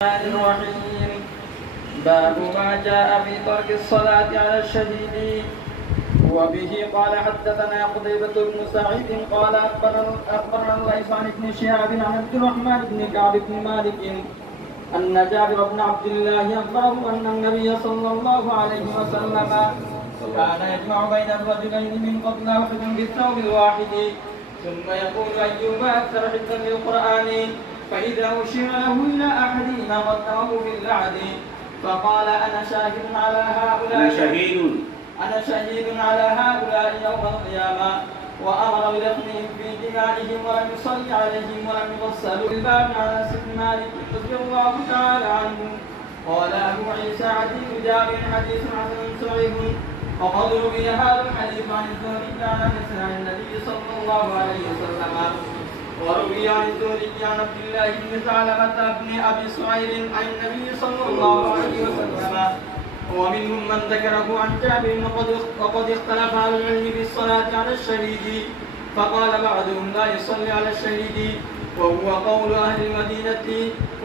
الرحمن الرحيم. باب ما جاء في ترك الصلاة على الشهيد. وبه قال حدثنا قتيبة بن سعيد قال أخبرنا الليث عن ابن شهاب عن عبد الرحمن بن كعب بن مالك أن جابر بن عبد الله أخبره أن النبي صلى الله عليه وسلم كان يجمع بين الرجلين من قبل أحد بالثوب الواحد ثم يقول أيهما أكثر حفظا للقرآن فإذا أشير له إلى أحدهما قدمه في اللعن فقال أنا شاهد على هؤلاء يوم القيامة وأمر بدفنهم في دمائهم ولم يصلي عليهم ولم يغسلوا. الباب عن أنس بن مالك رضي الله تعالى عنه قال أبو عيسى حديث جابر حديث حسن صحيح وقد روي هذا الحديث عن الزهري عن أنس عن النبي صلى الله عليه وسلم وروي عن الزهري عن عبد الله بن ثعلبة بن أبي سعيد عن النبي صلى الله عليه وسلم ومنهم من ذكره عن جابر وقد اختلف أهل العلم بالصلاة على الشهيد فقال بعضهم لا يصلي على الشهيد وهو قول أهل المدينة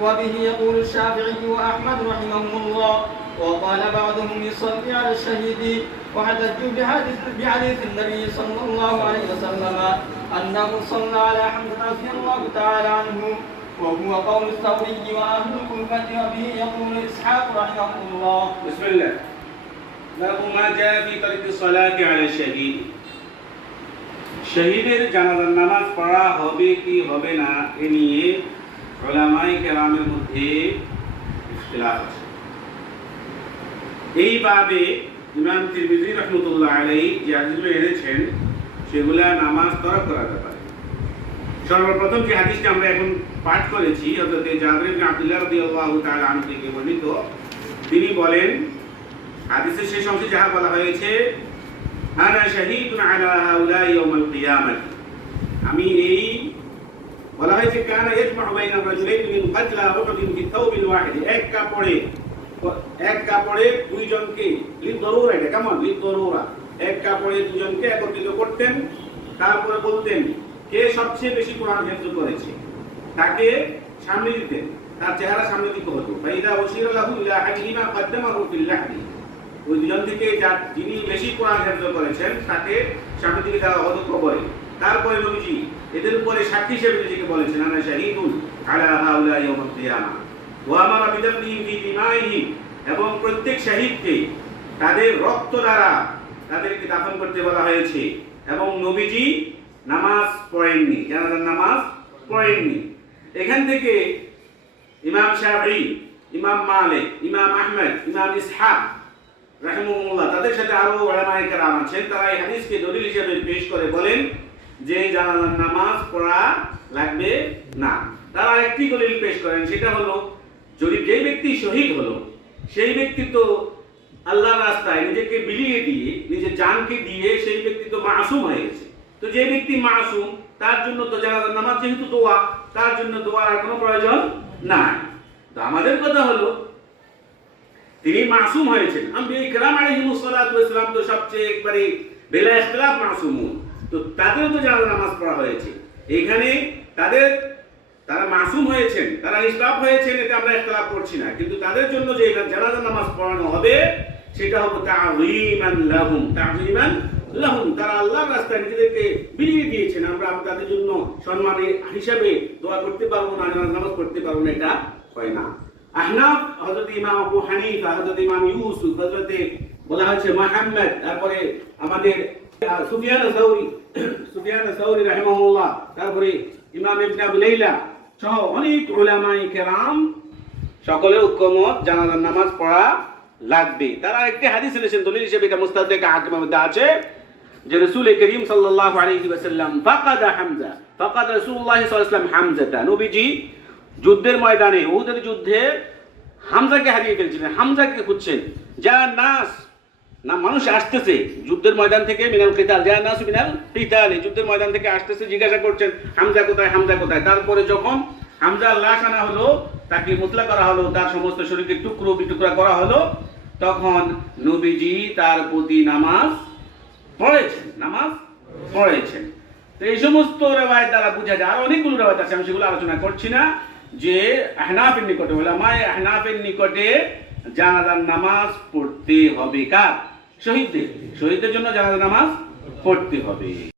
وبه يقول الشافعي وأحمد رحمهم الله وقال بعضهم يصلي على الشهيد واحتجوا بحديث النبي صلى الله عليه وسلم أنه صلى على حمزة رضي الله تعالى عنه وهو قول الثوري وأهل الكوفة وبه يقول إسحاق رحمه الله. بسم الله. باب ما جاء في ترك الصلاة على الشهيد. শহীদের জানাজার নামাজ পড়া হবে কি হবে না এ নিয়ে উলামায়ে কেরামের মধ্যে ইখতিলাফ আছে। এই বাবে ইমাম তিরমিজি রাহমাতুল্লাহ আলাইহি যে হাদিসগুলো এনেছেন সেগুলা নামাজ তরক করা যেতে পারে। সর্বপ্রথম যে হাদিসটা আমরা এখন পাঠ করেছি হযরত জাবির ইবনে আব্দুল্লাহ রাদিয়াল্লাহু তাআলা আনহু থেকে বর্ণিত, তিনি বলেন হাদিসের শেষ অংশে যাহা বলা হয়েছে আনা শাহীদুন আলা হাউলাই ইয়াউমাল কিয়ামাহ, আমি এই বলা হয়েছে কানা ইয়াজমাউ বাইনা রাজুলাইনি মিন ফাজলা উহুদিন ফি থাওবিল ওয়াহিদ, এক কাপড়ে দুইজনকে লিদরুরা, এটা কেমন লিদরুরা, এক কাপড়ে দুইজনকে একত্রিত করতেন, তারপরে বলতেন কে সবচেয়ে বেশি কোরআন হিফজ করেছে তাকে সামনে দিতেন, তার চেহারা সামনে দিতে হতো। ফাইদা উশিরা লাহু ইলা আহাদিহিমা কদ্দামাহু ফিল লাহদি, ওই দুজন থেকে যিনি বেশি কোরআন হিফজ করেছেন তাকে সামনে দিকে দেওয়া হতো কবরে। তারপরে নবীজি এদের উপরে সাক্ষী হিসেবে নিজেকে বলেছেন আনা শাহীদুন আলা হাউলা ইয়াউমাল কিয়ামাহ ওয়া আমারা বিদাফনিহিম ফি দিমাইহিম, এবং প্রত্যেক শহীদকে তাদের রক্ত দ্বারা তাদেরকে দাফন করতে বলা হয়েছে। এবং নবীজি নামাজ পড়েননি, জানাজার নামাজ পড়েননি। এখান থেকে ইমাম শাফিঈ, ইমাম মালিক, ইমাম আহমদ, ইমাম ইসহাক রাহিমাহুল্লাহ তাদের সাথে আরো উলামায়ে কেরাম আছেন, তারা এই হাদিসকে দলিল হিসেবে পেশ করে বলেন যে জানাজার নামাজ পড়া লাগবে না। তারা একটি দলিল পেশ করেন, সেটা হলো যদি যে ব্যক্তি শহীদ হলো সেই ব্যক্তি তো আল্লাহর রাস্তায় নিজেকে বিলিয়ে দিয়ে নিজের জানকে দিয়ে সেই ব্যক্তি তো মাসুম হয়ে গেছে। তো যে ব্যক্তি মাসুম তার জন্য তো জানাজার নামাজ যেহেতু দোয়া, তার জন্য দোয়ার আর কোনো প্রয়োজন নাই। তো আমাদের কথা হলো তিনি মাসুম হয়েছেন, আম্বিয়া কিরাম আলাইহিমুস সালাতু ওয়াস সালাম তো সবচেয়ে একবারে বেলা ইখতিলাফ মাসুমুন, তো তাদের তো জানাজার নামাজ পড়া হয়েছে। এখানে তারা মাসুম হয়েছেন, তারা ইসলাম হয়েছেন, এটা আমরা ইখতিলাফ করছি না, কিন্তু তাদের জন্য যে জানাজার নামাজ পড়ানো হবে সেটা হবে তা'যীমান লাহুম, তা'যীমান লাহুম, তারা আল্লাহর রাস্তায় নিজেদেরকে বিলিয়ে দিয়েছেন, আমরা তাদের জন্য সম্মানের হিসাবে দোয়া করতে পারবো না, জানাজার নামাজ পড়তে পারবো না, এটা হয় না। আহনাফ হযরত ইমাম আবু হানিফা, হযরত ইমাম ইউসুফ, হযরত বলা হয়েছে মুহাম্মদ, তারপরে আমাদের সুফিয়ান আস-সাউরি রাহিমাহুল্লাহ, তারপরে ইমাম ইবনে আবু লাইলা সহ অনেক উলামায়ে কেরাম সকলের ঐকমত জানাজার নামাজ পড়া লাগবে। তারা একটি হাদিস এনেছেন দলিল হিসেবে, এটা মুস্তাদরাক হাকিমের মধ্যে আছে যে রাসূল করিম সাল্লাল্লাহু আলাইহি ওয়াসাল্লাম ফাকাদা রাসূলুল্লাহ সাল্লাল্লাহু আলাইহি ওয়াসাল্লাম হামজাতা, নবীজি যুদ্ধের ময়দানে উহুদের যুদ্ধে হামজাকে হারিয়ে ফেলছিলেন, হামজাকে খুঁজছেন। যা নাস না মানুষ আসতেছে যুদ্ধের ময়দান থেকে, মিনাল কিতাল, যা নাস মিনাল কিতাল, যুদ্ধের ময়দান থেকে আসতেছে, জিজ্ঞাসা করছেন হামজা কোথায়, হামজা কোথায়। তারপরে যখন হামজার লাশ আনা হলো, তাকে মুতলা করা হলো, তার সমস্ত শরীরকে টুকরো বিটুকরা করা হলো, তখন নবীজি তার প্রতি নামাজ পড়েছেন। তো এই সমস্ত রিওয়ায়াত দ্বারা বোঝা যায়, আর অনেকগুলো রিওয়ায়াত আছে, আমি সেগুলো আলোচনা করছি না, যে আহনাফের নিকটে উলামায়ে আহনাফের নিকটে জানাজার নামাজ পড়তে হবে কার? শহীদদের। শহীদদের জন্য জানাজার নামাজ পড়তে হবে।